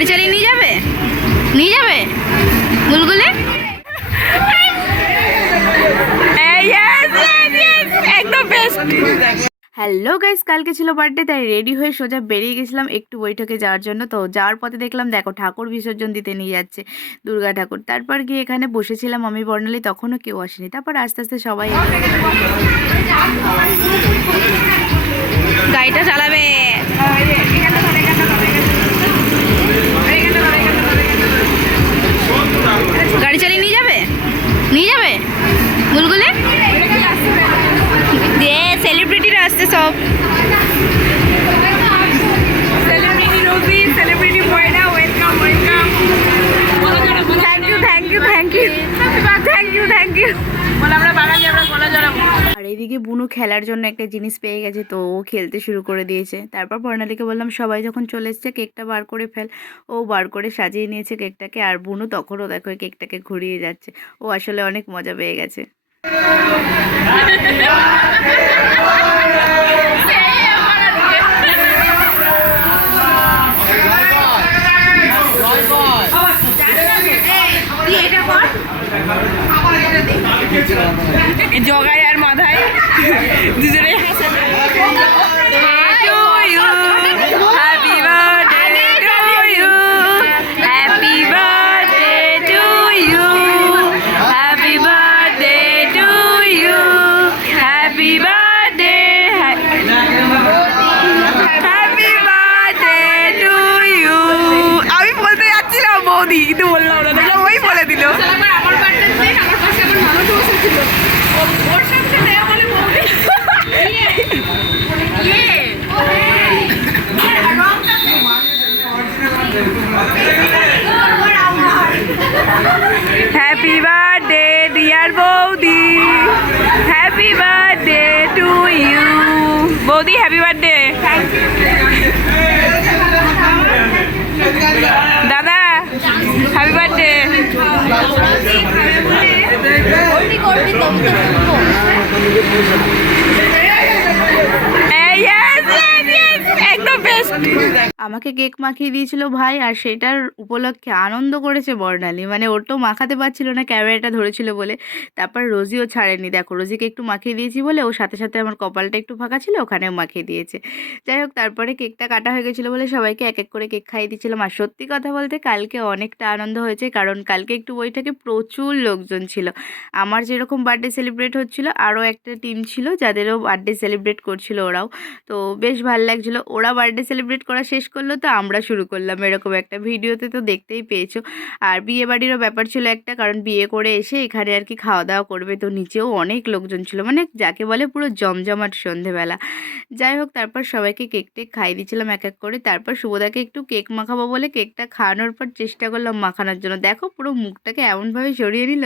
গাড়ি চালিয়ে নিয়ে যাবে, নিয়ে যাবে বুলগুলি। একদম বেস্ট। হ্যালো গাইস, কালকে ছিল বার্থডে, তাই রেডি হয়ে সোজা বেরিয়ে গেছিলাম একটু বৈঠকে যাওয়ার জন্য। তো যাওয়ার পথে দেখলাম দেখো ঠাকুর বিসর্জন দিতে নিয়ে যাচ্ছে, দুর্গা ঠাকুর। তারপর গিয়ে এখানে বসেছিলাম আমি বর্ণালী, তখনও কেউ আসেনি। তারপর আস্তে আস্তে সবাই গাড়িটা চালাবে। গাড়ি চালিয়ে নিয়ে যাবে, নিয়ে যাবে বুলগুলি। দিয়ে সেলিব্রিটিরা আসছে সব। Celebrity Rosy, celebrity Moyna, welcome welcome. Thank you thank you thank you thank you thank you. বলে আমরা বাঙালি, আমরা গলা জড়াবো। আর এইদিকে বুনু খেলার জন্য একটা জিনিস পেয়ে গেছে, তো ও খেলতে শুরু করে দিয়েছে। তারপর বর্ণালীকে বললাম সবাই যখন চলে এসছে কেকটা বার করে ফেল। ও বার করে সাজিয়ে নিয়েছে কেকটাকে, আর বুনু তখনও দেখো কেকটাকে ঘুরিয়ে যাচ্ছে। ও আসলে অনেক মজা পেয়ে গেছে। জগায় আর মাথায় দুজনেই হাসে। আমি বলতে যাচ্ছিলাম বৌদি, কিন্তু বললাম না, দেখলাম ওই বলে দিল। হ্যাপি বার্থডে ডিয়ার বৌদি, হ্যাপি বার্থডে টু ইউ। বৌদি হ্যাপি বার্থডে। দাদা হ্যাপি বার্থডে। একদম বেস্ট। আমাকে কেক মাখিয়ে দিয়েছিল ভাই, আর সেটার উপলক্ষে আনন্দ করেছে বর্ণালী। মানে ওর তো মাখাতে পারছিল না, ক্যামেরাটা ধরেছিল বলে। তারপর রোজিও ছাড়েনি, দেখো রোজিকে একটু মাখিয়ে দিয়েছি বলে ও সাথে সাথে আমার কপালটা একটু ফাঁকা ছিল, ওখানেও মাখিয়ে দিয়েছে। যাই হোক, তারপরে কেকটা কাটা হয়ে গেছিলো বলে সবাইকে এক এক করে কেক খাইয়ে দিচ্ছিলাম। আর সত্যি কথা বলতে কালকে অনেকটা আনন্দ হয়েছে, কারণ কালকে একটু বৈঠকে প্রচুর লোকজন ছিল। আমার যেরকম বার্থডে সেলিব্রেট হচ্ছিল, আরও একটা টিম ছিল যাদেরও বার্থডে সেলিব্রেট করছিল ওরাও। তো বেশ ভালো লাগছিলো। ওরা বার্থডে সেলিব্রেট করা শেষ করলো, তো আমরা শুরু করলাম এরকম একটা। ভিডিওতে তো দেখতেই পেয়েছো। আর বিয়ে বাড়িরও ব্যাপার ছিল একটা, কারণ বিয়ে করে এসে এখানে আর কি খাওয়া দাওয়া করবে, তো নিচেও অনেক লোকজন ছিল, মানে যাকে বলে পুরো জমজমাট সন্ধেবেলা। যাই হোক, তারপর সবাইকে কেক টেক খাইয়ে দিচ্ছিলাম এক এক করে। তারপর শুভদাকে একটু কেক মাখাবো বলে কেকটা খাওয়ানোর পর চেষ্টা করলাম মাখানোর জন্য, দেখো পুরো মুখটাকে এমনভাবে সরিয়ে নিল।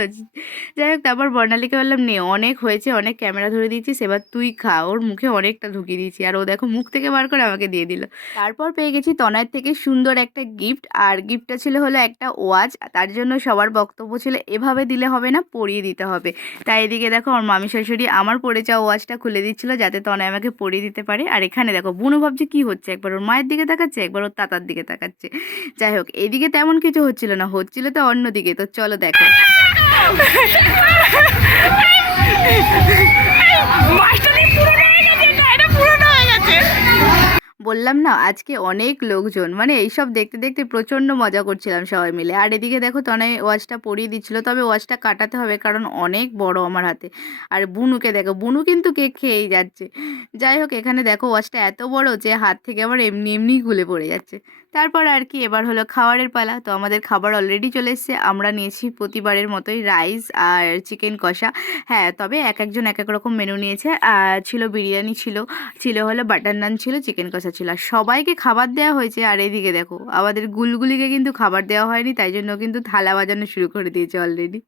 যাই হোক, তারপর বর্ণালীকে বললাম নে, অনেক হয়েছে, অনেক ক্যামেরা ধরে দিয়েছিস, এবার তুই খা। ওর মুখে অনেকটা ঢুকিয়ে দিয়েছি, আর ও দেখো মুখ থেকে বার করে আমাকে দিয়ে দিল। তারপর পেয়ে গেছি তনয়ের থেকে সুন্দর একটা গিফট, আর গিফটটা ছিল হলো একটা ওয়াচ। তার জন্য সবার বক্তব্য ছিল এভাবে দিলে হবে না, পরিয়ে দিতে হবে। তাই এদিকে দেখো আমার মামি শাশুড়ি আমার পরে যাওয়া ওয়াচটা খুলে দিচ্ছিল যাতে তনয় আমাকে পরিয়ে দিতে পারে। আর এখানে দেখো বুনু ভাবছে কি হচ্ছে, একবার ওর মায়ের দিকে তাকাচ্ছে, একবার ওর তাতার দিকে তাকাচ্ছে। যাই হোক, এদিকে তেমন কিছু হচ্ছিল না, হচ্ছিল তো অন্যদিকে। তো চলো দেখো। বললাম না আজকে অনেক লোকজন, মানে এইসব দেখতে দেখতে প্রচণ্ড মজা করছিলাম সবাই মিলে। আর এদিকে দেখো তনয় ওয়াচটা পরিয়ে দিচ্ছিলো, তবে ওয়াচটা কাটাতে হবে কারণ অনেক বড় আমার হাতে। আর বুনুকে দেখো, বুনু কিন্তু কেক খেয়েই যাচ্ছে। যাই হোক, এখানে দেখো ওয়াচটা এত বড় যে হাত থেকে আবার এমনি এমনি খুলে পড়ে যাচ্ছে। তারপর আর কি এবার হলো খাবারের পালা। তো আমাদের খাবার অলরেডি চলে এসছে। আমরা নিয়েছি প্রতিবারের মতোই রাইস আর চিকেন কষা। হ্যাঁ, তবে এক একজন এক এক রকম মেনু নিয়েছে। ছিল বিরিয়ানি, ছিল হলো বাটার নান, ছিল চিকেন কষা ছিল। আর সবাইকে খাবার দেওয়া হয়েছে। আর এইদিকে দেখো আমাদের গুলগুলিকে কিন্তু খাবার দেওয়া হয়নি, তাই জন্য কিন্তু থালা বাজানো শুরু করে দিয়েছে অলরেডি।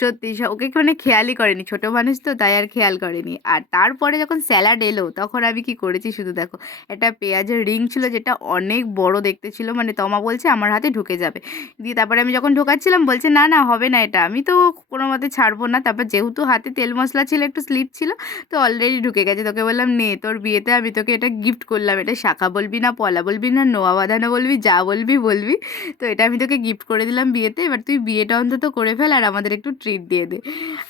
সত্যি ওকে মানে খেয়ালই করেনি, ছোট মানুষ তো তাই আর খেয়াল করেনি। আর তারপরে যখন স্যালাড এলো তখন আমি কি করেছি শুধু দেখো, একটা পেঁয়াজের রিং ছিল যেটা অনেক বড় দেখতে ছিল, মানে তমা বলছে আমার হাতে ঢুকে যাবে। দিয়ে তারপরে আমি যখন ঢোকাচ্ছিলাম বলছে না না হবে না এটা, আমি তো কোনো মতে ছাড়বো না। তারপর যেহেতু হাতে তেল মশলা ছিল, একটু স্লিপ ছিল, তো অলরেডি ঢুকে গেছে। তোকে বললাম নে তোর বিয়েতে আমি তোকে এটা গিফট করলাম, এটা শাখা বলবি না, পলা বলবি না, নোয়া বাঁধানো বলবি, যা বলবি বলবি, তো এটা আমি তোকে গিফট করে দিলাম বিয়েতে, এবার তুই বিয়েটা অন্তত করে ফেল আর আমাদের একটু ট্রিট দিয়ে দে।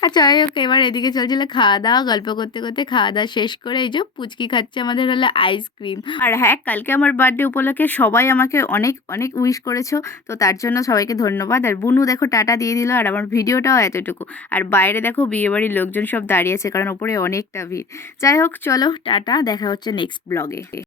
আর যাই হোক, এবার এদিকে চলছিল খাওয়া দাওয়া, গল্প করতে করতে খাওয়া দাওয়া শেষ করে এই যে পুচকি খাচ্ছে আমাদের হলো আইসক্রিম। আর হ্যাঁ, কালকে আমার বার্থডে উপলক্ষে সবাই আমাকে অনেক অনেক উইশ করেছো, তো তার জন্য সবাইকে ধন্যবাদ। আর বুনু দেখো টাটা দিয়ে দিল, আর আমার ভিডিওটাও এতটুকু। আর বাইরে দেখো বিয়েবাড়ির লোকজন সব দাঁড়িয়ে আছে, কারণ ওপরে অনেকটা ভিড়। যাই হোক চলো টাটা, দেখা হচ্ছে নেক্সট ব্লগে।